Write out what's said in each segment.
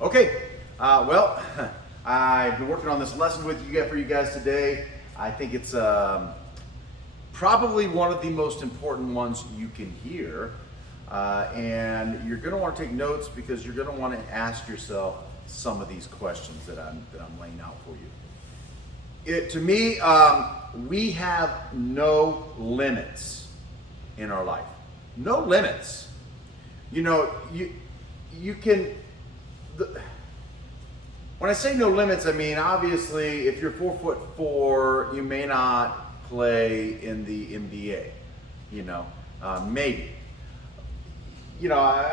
Okay, well, I've been working on this lesson with for you guys today. I think it's probably one of the most important ones you can hear. And you're going to want to take notes because you're going to want to ask yourself some of these questions that I'm laying out for you. To me, we have no limits in our life. No limits. You know, you can. When I say no limits, I mean obviously if you're 4'4", you may not play in the NBA. You know, maybe. You know,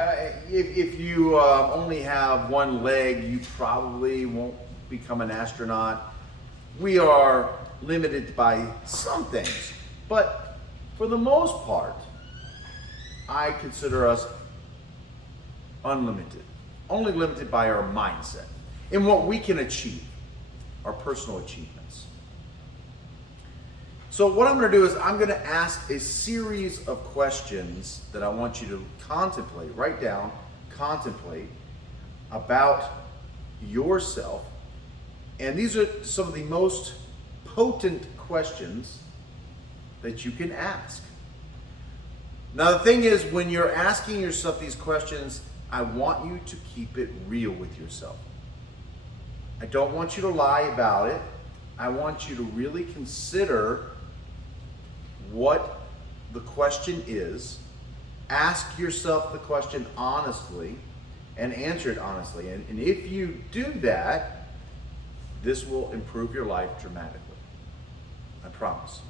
if you only have one leg, you probably won't become an astronaut. We are limited by some things, but for the most part, I consider us unlimited. Only limited by our mindset and what we can achieve, our personal achievements. So what I'm going to do is I'm going to ask a series of questions that I want you to contemplate, write down, contemplate about yourself. And these are some of the most potent questions that you can ask. Now the thing is, when you're asking yourself these questions, I want you to keep it real with yourself. I don't want you to lie about it. I want you to really consider what the question is, ask yourself the question honestly, and answer it honestly. And if you do that, this will improve your life dramatically. I promise.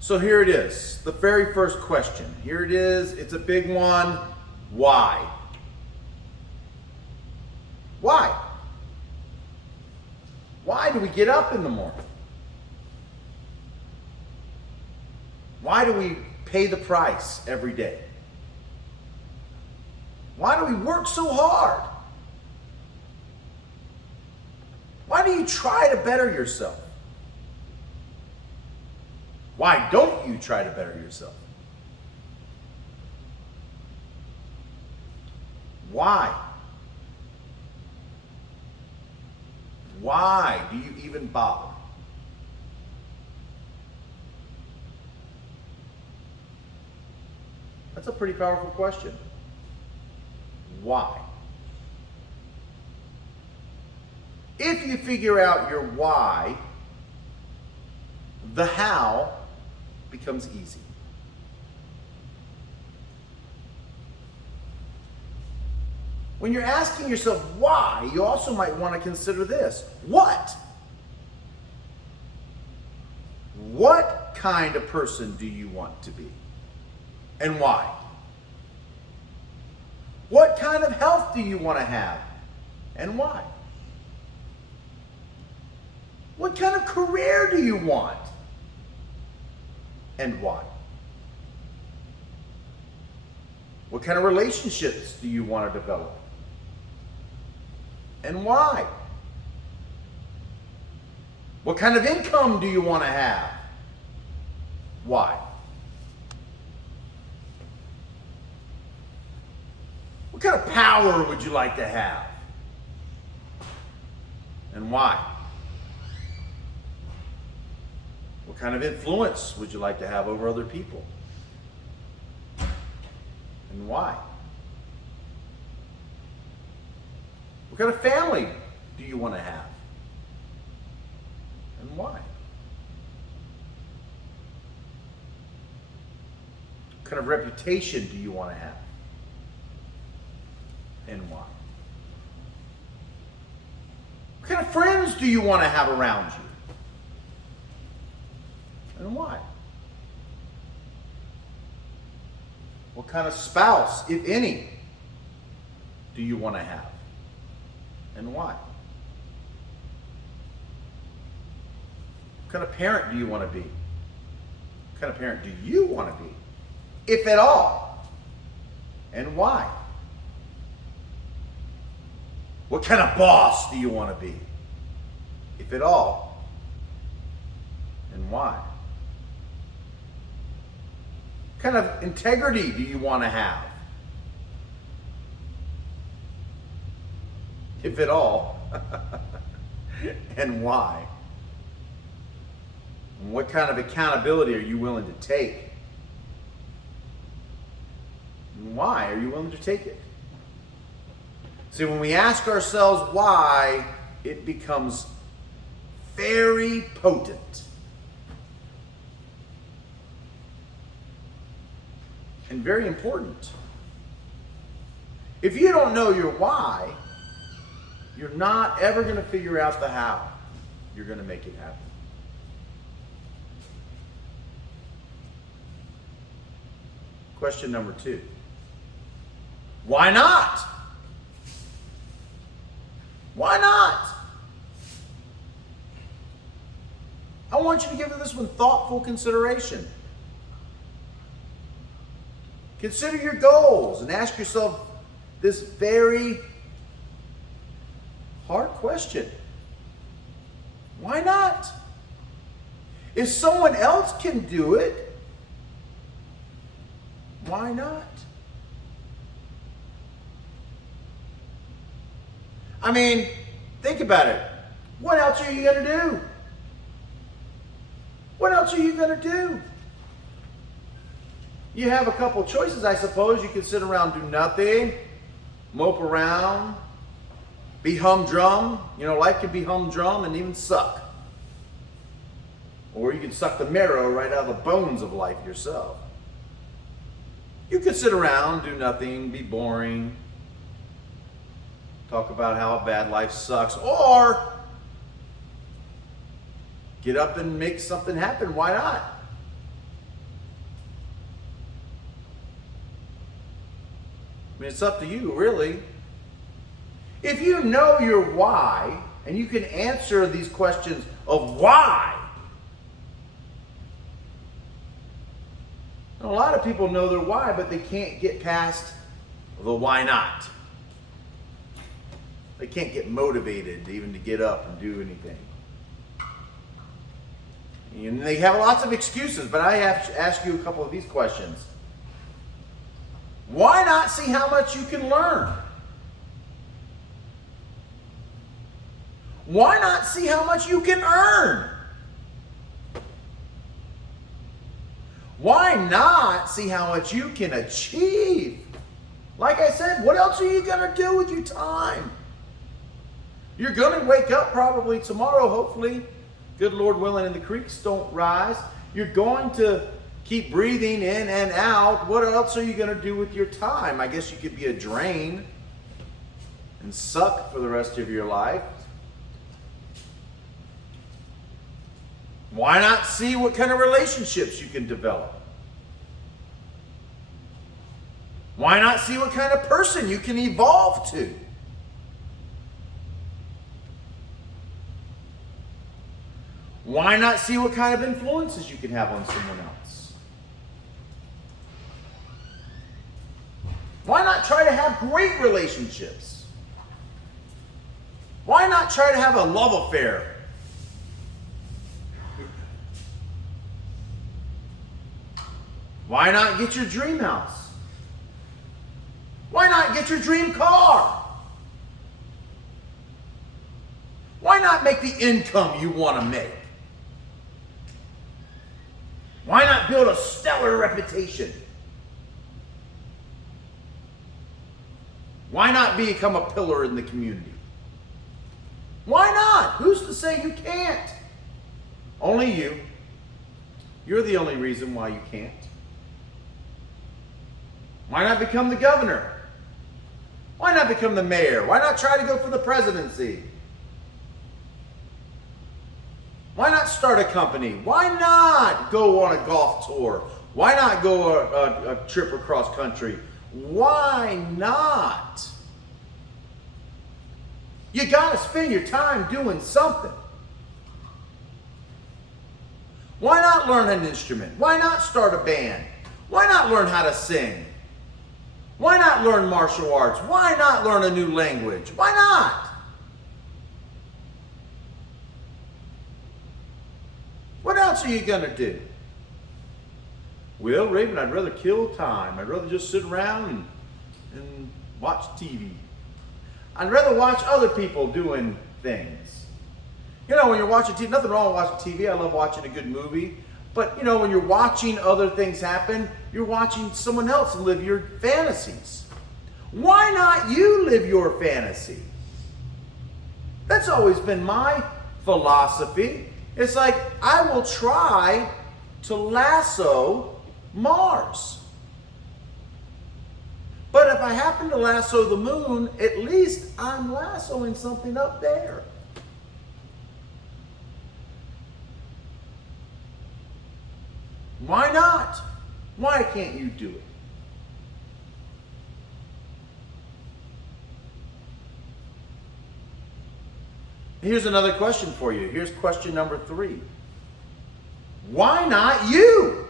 So here it is, the very first question. Here it is, it's a big one. Why? Why? Why do we get up in the morning? Why do we pay the price every day? Why do we work so hard? Why do you try to better yourself? Why don't you try to better yourself? Why? Why do you even bother? That's a pretty powerful question. Why? If you figure out your why, the how becomes easy. When you're asking yourself why, you also might want to consider this. What? What kind of person do you want to be? And why? What kind of health do you want to have? And why? What kind of career do you want? And why? What kind of relationships do you want to develop? And why? What kind of income do you want to have? Why? What kind of power would you like to have? And why? What kind of influence would you like to have over other people? And why? What kind of family do you want to have? And why? What kind of reputation do you want to have? And why? What kind of friends do you want to have around you? And why? What kind of spouse, if any, do you want to have? And why? What kind of parent do you want to be? What kind of parent do you want to be? If at all. And why? What kind of boss do you want to be? If at all. And why? What kind of integrity do you want to have? If at all. And why? And what kind of accountability are you willing to take? And why are you willing to take it? See, when we ask ourselves why, it becomes very potent. And very important. If you don't know your why, you're not ever going to figure out the how you're going to make it happen. Question number 2. Why not? Why not? I want you to give this one thoughtful consideration. Consider your goals and ask yourself this very hard question. Why not? If someone else can do it, why not? I mean, think about it. What else are you going to do? What else are you going to do? You have a couple choices, I suppose. You can sit around, do nothing, mope around, be humdrum. You know, life can be humdrum and even suck. Or you can suck the marrow right out of the bones of life yourself. You could sit around, do nothing, be boring, talk about how bad life sucks, or get up and make something happen. Why not? I mean, it's up to you, really. If you know your why, and you can answer these questions of why. And a lot of people know their why, but they can't get past the why not. They can't get motivated even to get up and do anything. And they have lots of excuses, but I have to ask you a couple of these questions. Why not see how much you can learn? Why not see how much you can earn? Why not see how much you can achieve? Like I said, what else are you going to do with your time? You're going to wake up probably tomorrow, hopefully. Good Lord willing, and the creeks don't rise. You're going to keep breathing in and out. What else are you going to do with your time? I guess you could be a drain and suck for the rest of your life. Why not see what kind of relationships you can develop? Why not see what kind of person you can evolve to? Why not see what kind of influences you can have on someone else? Why not try to have great relationships? Why not try to have a love affair? Why not get your dream house? Why not get your dream car? Why not make the income you want to make? Why not build a stellar reputation? Why not become a pillar in the community? Why not? Who's to say you can't? Only you. You're the only reason why you can't. Why not become the governor? Why not become the mayor? Why not try to go for the presidency? Why not start a company? Why not go on a golf tour? Why not go a trip across country? Why not? You got to spend your time doing something. Why not learn an instrument? Why not start a band? Why not learn how to sing? Why not learn martial arts? Why not learn a new language? Why not? What else are you going to do? Well, Raven, I'd rather kill time. I'd rather just sit around and watch TV. I'd rather watch other people doing things. You know, when you're watching TV, nothing wrong with watching TV. I love watching a good movie. But, you know, when you're watching other things happen, you're watching someone else live your fantasies. Why not you live your fantasy? That's always been my philosophy. It's like, I will try to lasso Mars. But if I happen to lasso the moon, at least I'm lassoing something up there. Why not? Why can't you do it? Here's another question for you. Here's question number 3. Why not you?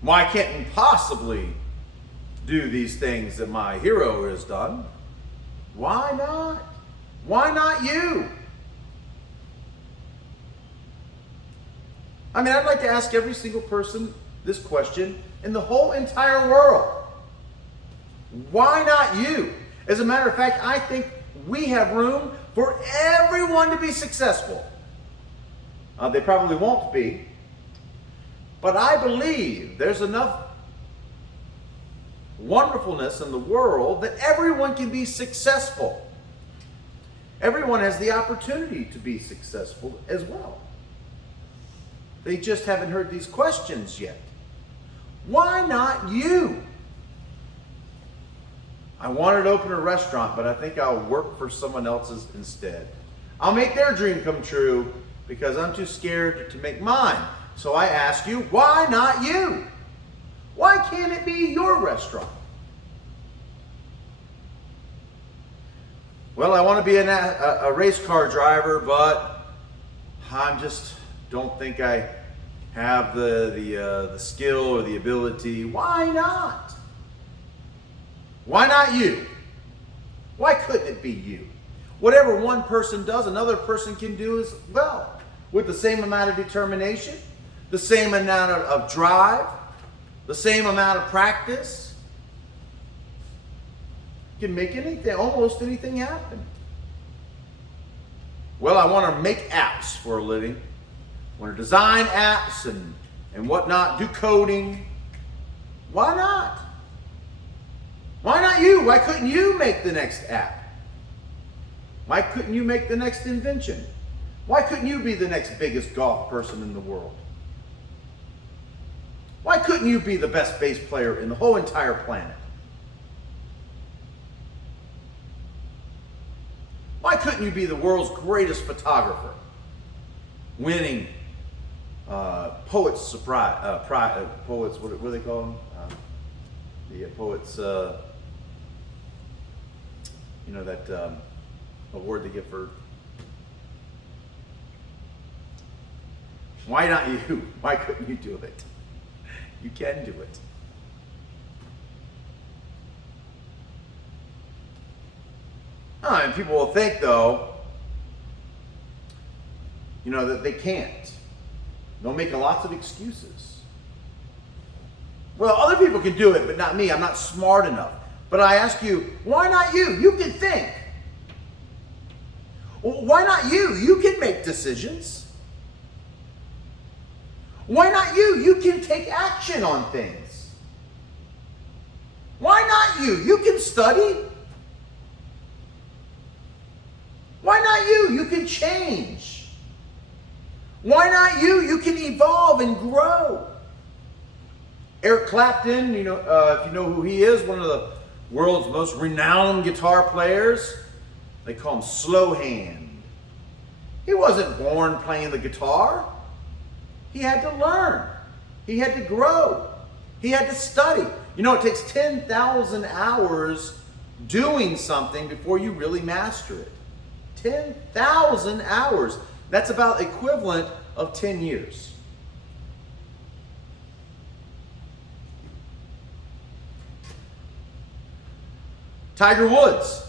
Why can't you possibly do these things that my hero has done? Why not? Why not you? I mean, I'd like to ask every single person this question in the whole entire world. Why not you? As a matter of fact, I think we have room for everyone to be successful. They probably won't be. But I believe there's enough wonderfulness in the world that everyone can be successful. Everyone has the opportunity to be successful as well. They just haven't heard these questions yet. Why not you? I wanted to open a restaurant, but I think I'll work for someone else's instead. I'll make their dream come true because I'm too scared to make mine. So I ask you, why not you? Why can't it be your restaurant? Well, I want to be a race car driver, but I just don't think I have the skill or the ability. Why not? Why not you? Why couldn't it be you? Whatever one person does, another person can do as well, with the same amount of determination, the same amount of drive, the same amount of practice. You can make anything, almost anything happen. Well, I want to make apps for a living. I want to design apps and whatnot, do coding. Why not? Why not you? Why couldn't you make the next app? Why couldn't you make the next invention? Why couldn't you be the next biggest golf person in the world? Why couldn't you be the best bass player in the whole entire planet? Why couldn't you be the world's greatest photographer, winning Poets Prize? Poets, what do they call them? The Poets, you know, that award they give for. Why not you? Why couldn't you do it? You can do it. And people will think, though, you know, that they can't. They'll make lots of excuses. Well, other people can do it, but not me. I'm not smart enough. But I ask you, why not you? You can think. Well, why not you? You can make decisions. Why not you? You can take action on things. Why not you? You can study. Why not you? You can change. Why not you? You can evolve and grow. Eric Clapton, you know, if you know who he is, one of the world's most renowned guitar players. They call him Slow Hand. He wasn't born playing the guitar. He had to learn. He had to grow. He had to study. You know, it takes 10,000 hours doing something before you really master it. 10,000 hours. That's about equivalent of 10 years. Tiger Woods.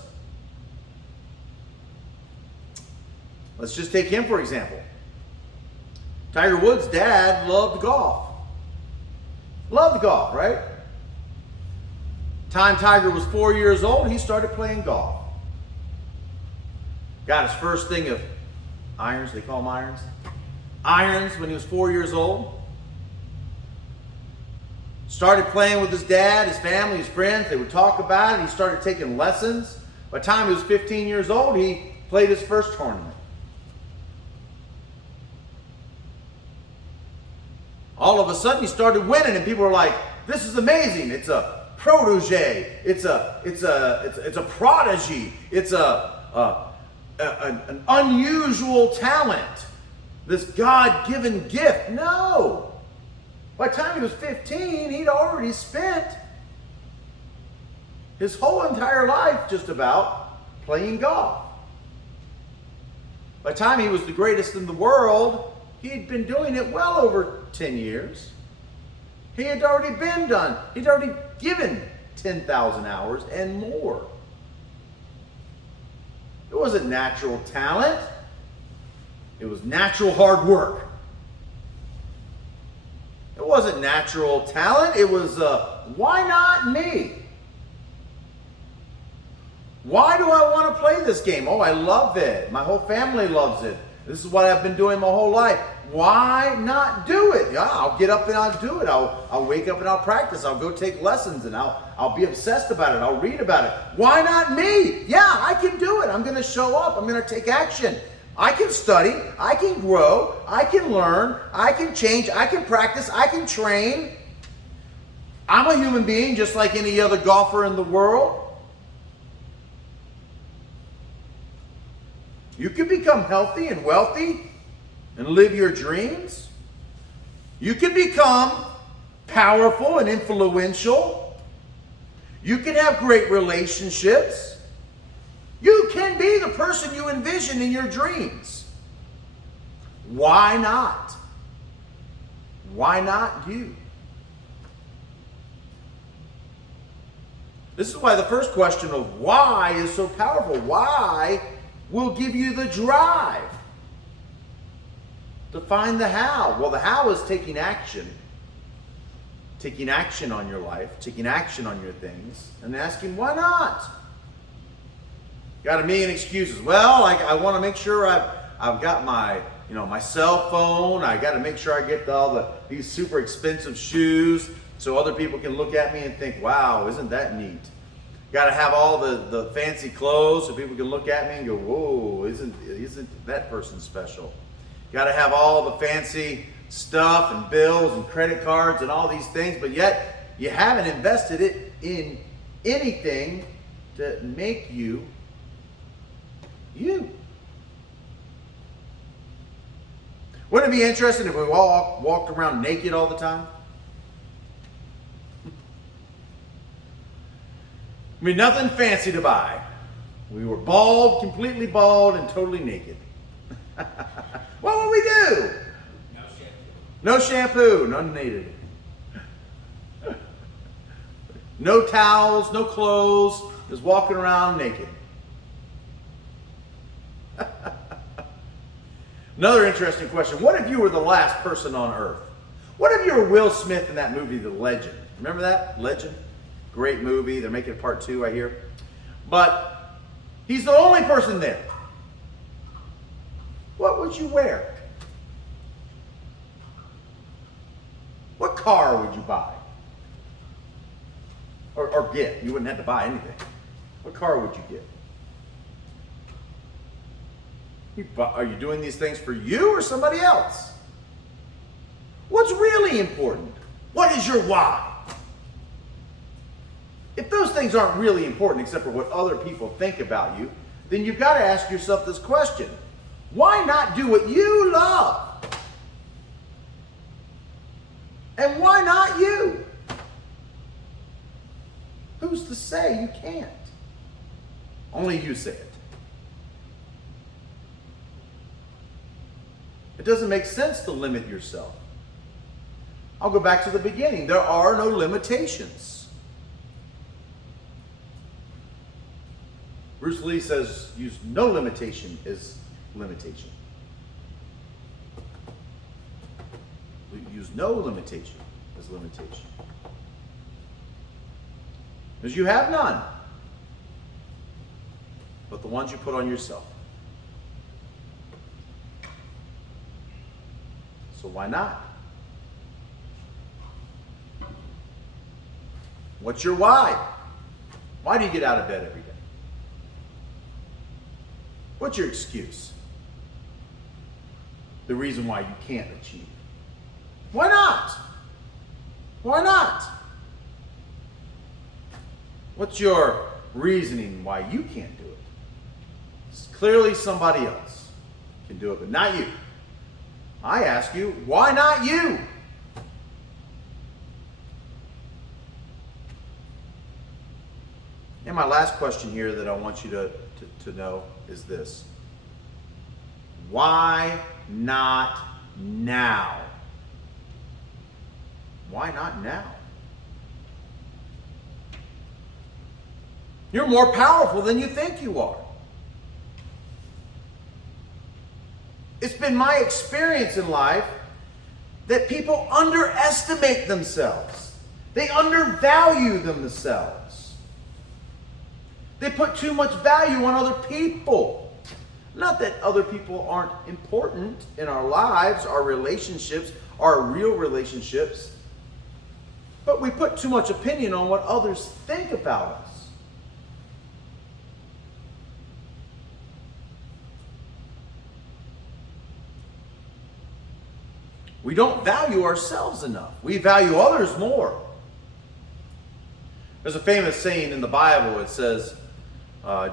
Let's just take him for example. Tiger Woods' dad loved golf. Loved golf, right? Time Tiger was 4 years old, he started playing golf. Got his first thing of irons, they call them irons. Irons when he was 4 years old. Started playing with his dad, his family, his friends. They would talk about it. He started taking lessons. By the time he was 15 years old, he played his first tournament. All of a sudden, he started winning, and people were like, "This is amazing! It's a protege. It's a prodigy. It's an unusual talent. This God-given gift." No. By the time he was 15, he'd already spent his whole entire life just about playing golf. By the time he was the greatest in the world, he'd been doing it well over 10 years. He had already been done. He'd already given 10,000 hours and more. It wasn't natural talent. It was natural hard work. It wasn't natural talent. It was, why not me? Why do I want to play this game? Oh, I love it. My whole family loves it. This is what I've been doing my whole life. Why not do it? Yeah, I'll get up and I'll do it. I'll wake up and I'll practice. I'll go take lessons and I'll be obsessed about it. I'll read about it. Why not me? Yeah, I can do it. I'm going to show up. I'm going to take action. I can study. I can grow. I can learn. I can change. I can practice. I can train. I'm a human being just like any other golfer in the world. You can become healthy and wealthy and live your dreams. You can become powerful and influential. You can have great relationships. You can be the person you envision in your dreams. Why not? Why not you? This is why the first question of why is so powerful. Why will give you the drive to find the how. Well, the how is taking action. Taking action on your life, taking action on your things, and asking, why not? Got a million excuses. Well, I want to make sure I've got my, my cell phone. I got to make sure I get these super expensive shoes so other people can look at me and think, wow, isn't that neat? Got to have all the fancy clothes so people can look at me and go, whoa, isn't that person special? Got to have all the fancy stuff and bills and credit cards and all these things, but yet you haven't invested it in anything to make you you. Wouldn't it be interesting if we all walked around naked all the time? I mean, nothing fancy to buy. We were bald, completely bald, and totally naked. What would we do? No shampoo, none needed. No towels, no clothes, just walking around naked. Another interesting question. What if you were the last person on earth? What if you were Will Smith in that movie, The Legend? Remember that? Legend? Great movie. They're making part 2, I hear. But he's the only person there. What would you wear? What car would you buy? Or get? You wouldn't have to buy anything. What car would you get? Are you doing these things for you or somebody else? What's really important? What is your why? If those things aren't really important except for what other people think about you, then you've got to ask yourself this question. Why not do what you love? And why not you? Who's to say you can't? Only you say it. It doesn't make sense to limit yourself. I'll go back to the beginning. There are no limitations. Bruce Lee says, use no limitation is limitation. Use no limitation as limitation. Because you have none but the ones you put on yourself. So why not? What's your why? Why do you get out of bed every day? What's your excuse? The reason why you can't achieve. Why not? Why not? What's your reasoning why you can't do it? It's clearly somebody else can do it, but not you. I ask you, why not you? And my last question here that I want you to know is this. Why not now? Why not now? You're more powerful than you think you are. It's been my experience in life that people underestimate themselves. They undervalue themselves. They put too much value on other people. Not that other people aren't important in our lives, our relationships, our real relationships, but we put too much opinion on what others think about us. We don't value ourselves enough. We value others more. There's a famous saying in the Bible. It says,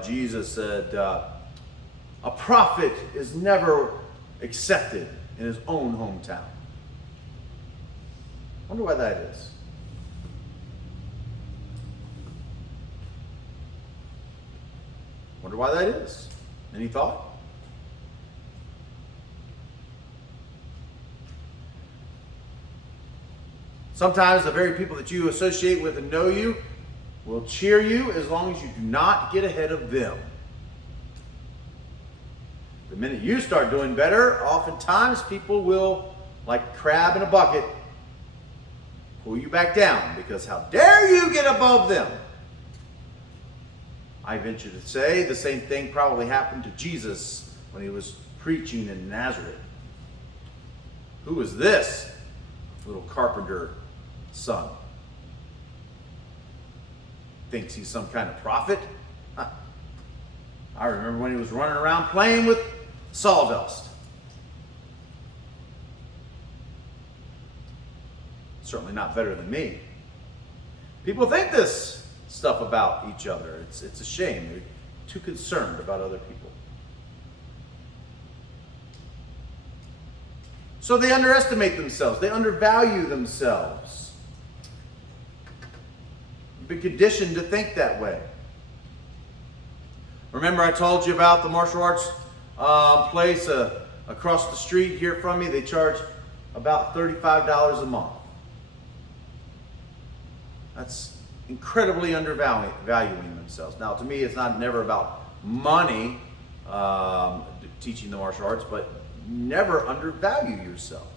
Jesus said, a prophet is never accepted in his own hometown. I wonder why that is. Wonder why that is. Any thought? Sometimes the very people that you associate with and know you will cheer you as long as you do not get ahead of them. The minute you start doing better, oftentimes people will, like crab in a bucket, pull you back down because how dare you get above them? I venture to say the same thing probably happened to Jesus when he was preaching in Nazareth. Who is this little carpenter son? Thinks he's some kind of prophet? Huh. I remember when he was running around playing with sawdust. Certainly not better than me. People think this stuff about each other. It's a shame. They're too concerned about other people. So they underestimate themselves. They undervalue themselves. Been conditioned to think that way. Remember I told you about the martial arts place across the street here from me? They charge about $35 a month. That's incredibly undervaluing themselves. Now to me it's never about money teaching the martial arts, but never undervalue yourself.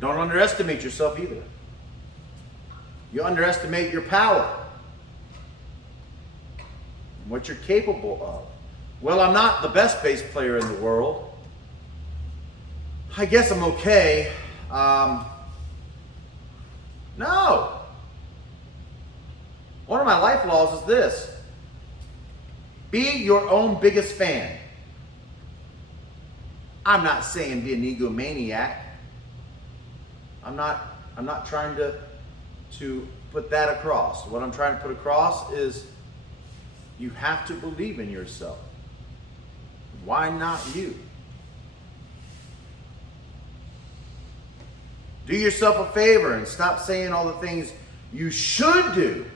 Don't underestimate yourself either. You underestimate your power and what you're capable of. Well, I'm not the best bass player in the world. I guess I'm okay. No. One of my life laws is this. Be your own biggest fan. I'm not saying be an egomaniac. I'm not trying to put that across. What I'm trying to put across is you have to believe in yourself. Why not you? Do yourself a favor and stop saying all the things you should do.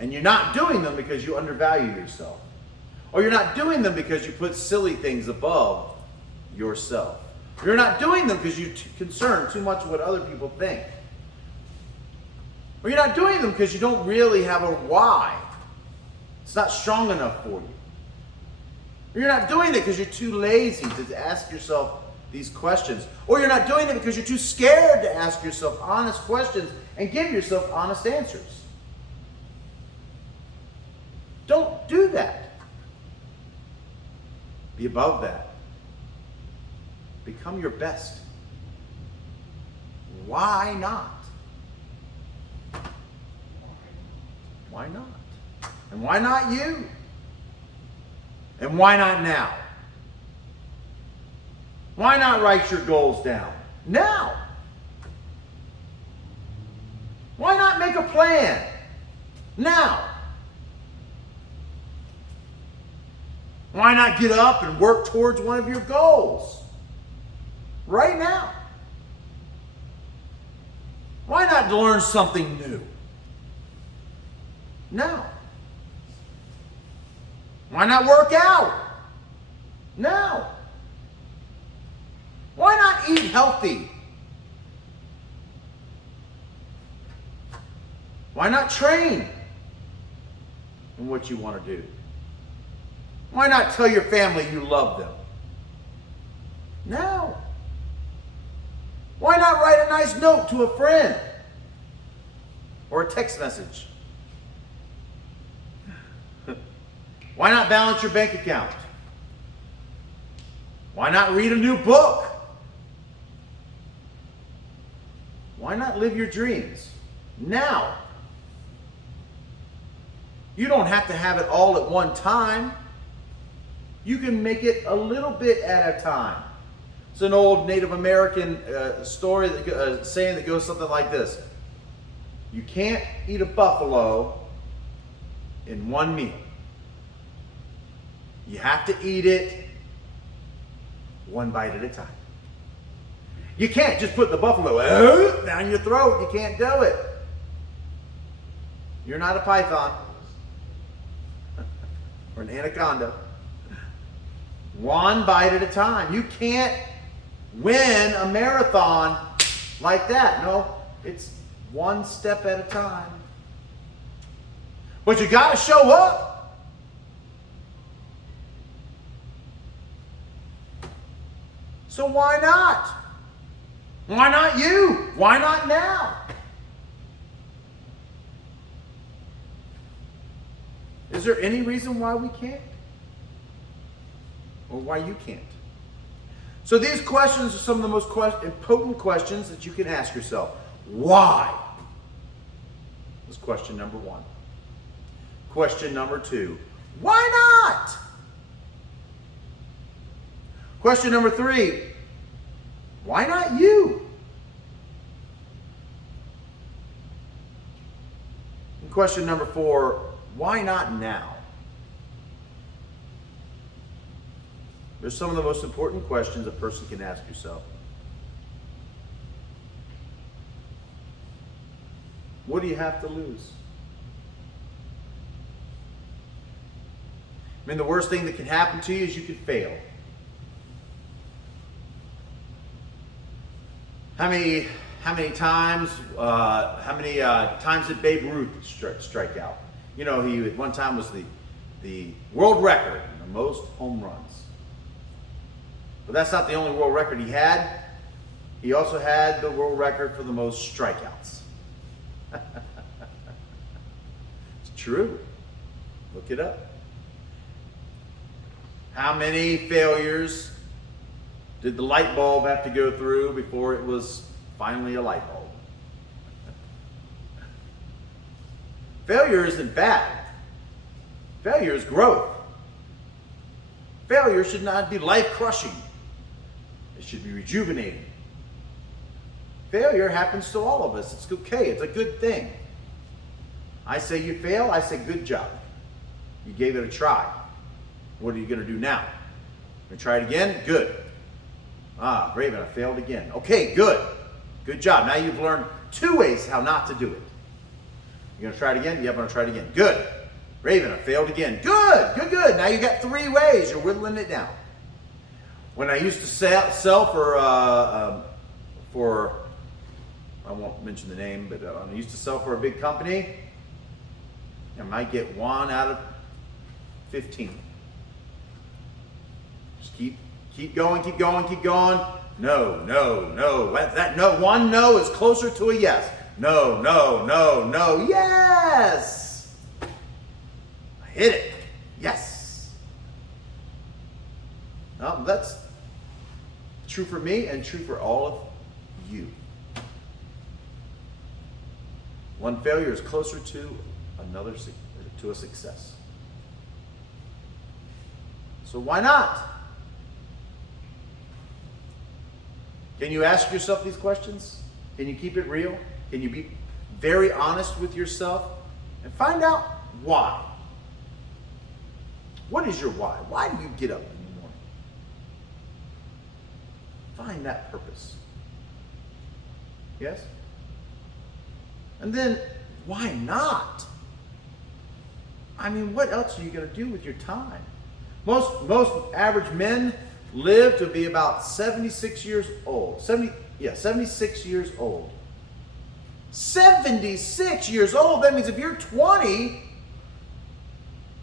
And you're not doing them because you undervalue yourself. Or you're not doing them because you put silly things above yourself. You're not doing them because you're concerned too much what other people think. Or you're not doing them because you don't really have a why. It's not strong enough for you. Or you're not doing it because you're too lazy to ask yourself these questions. Or you're not doing it because you're too scared to ask yourself honest questions and give yourself honest answers. Don't do that. Be above that. Become your best. Why not? Why not? And why not you? And why not now? Why not write your goals down now? Why not make a plan now? Why not get up and work towards one of your goals right now? Why not learn something new now? Why not work out now? Why not eat healthy? Why not train in what you want to do? Why not tell your family you love them? Now. Why not write a nice note to a friend or a text message? Why not balance your bank account? Why not read a new book? Why not live your dreams now? You don't have to have it all at one time. You can make it a little bit at a time. It's an old Native American story, saying that goes something like this. You can't eat a buffalo in one meal. You have to eat it one bite at a time. You can't just put the buffalo down your throat. You can't do it. You're not a python or an anaconda. One bite at a time. You can't win a marathon like that. No, it's one step at a time. But you got to show up. So why not? Why not you? Why not now? Is there any reason why we can't? Or why you can't? So these questions are some of the most potent questions that you can ask yourself. Why? That's question number one. Question number two. Why not? Question number three. Why not you? And question number four. Why not now? They're some of the most important questions a person can ask yourself. What do you have to lose? I mean, the worst thing that can happen to you is you could fail. How many times did Babe Ruth strike out? You know, he at one time was the world record in the most home runs. But that's not the only world record he had. He also had the world record for the most strikeouts. It's true. Look it up. How many failures did the light bulb have to go through before it was finally a light bulb? Failure isn't bad. Failure is growth. Failure should not be life-crushing. It should be rejuvenating. Failure happens to all of us. It's okay. It's a good thing. I say you fail, I say good job. You gave it a try. What are you going to do now? Going to try it again? Good. Ah, Raven, I failed again. Okay, good. Good job. Now you've learned 2 ways how not to do it. You're going to try it again? Yep, I'm going to try it again. Good. Raven, I failed again. Good, good, good. Now you got 3 ways. You're whittling it down. When I used to sell for I won't mention the name, but I used to sell for a big company. I might get 1 out of 15. Just keep going, keep going, keep going. No, no, no. That no, one no is closer to a yes. No, no, no, no. Yes! I hit it. Yes. No, that's true for me and true for all of you. One failure is closer to another, to a success. So why not? Can you ask yourself these questions? Can you keep it real? Can you be very honest with yourself and find out why? What is your why? Why do you get up in the morning? Find that purpose. Yes? And then, why not? I mean, what else are you going to do with your time? Most average men live to be about 76 years old. 76 years old. 76 years old. That means if you're 20,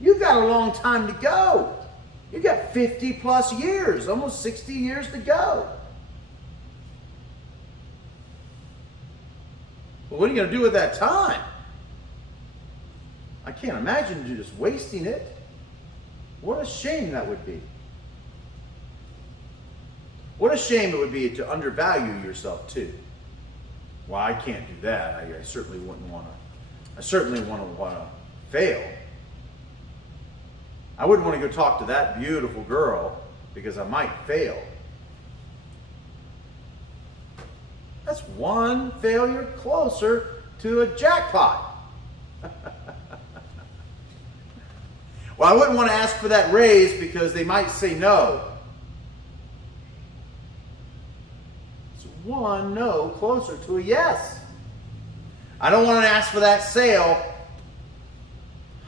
you've got a long time to go. You've got 50 plus years, almost 60 years to go. Well, what are you going to do with that time? I can't imagine you just wasting it. What a shame that would be. What a shame it would be to undervalue yourself too. Well, I can't do that. I certainly wouldn't want to. I certainly want to fail. I wouldn't want to go talk to that beautiful girl because I might fail. That's one failure closer to a jackpot. Well, I wouldn't want to ask for that raise because they might say no. It's one no closer to a yes. I don't want to ask for that sale.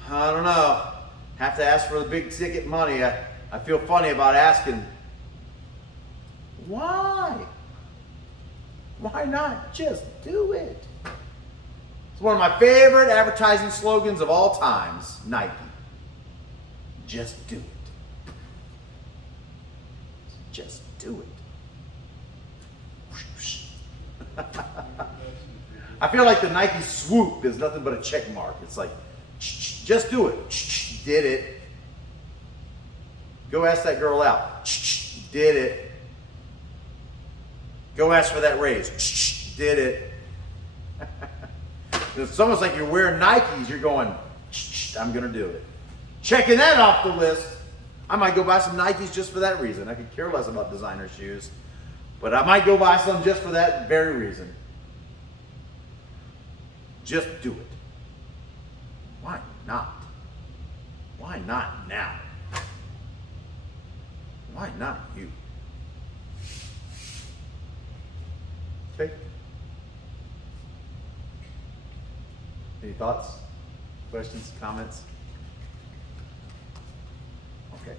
I don't know. Have to ask for the big ticket money. I feel funny about asking. Why? Why not just do it? It's one of my favorite advertising slogans of all times, Nike. Just do it. Just do it. I feel like the Nike swoop is nothing but a check mark. It's like, just do it. Did it. Go ask that girl out. Did it. Go ask for that raise. Did it. It's almost like you're wearing Nikes. You're going, I'm going to do it. Checking that off the list. I might go buy some Nikes just for that reason. I could care less about designer shoes. But I might go buy some just for that very reason. Just do it. Why not? Why not now? Why not you? Okay. Any thoughts, questions, comments? Okay.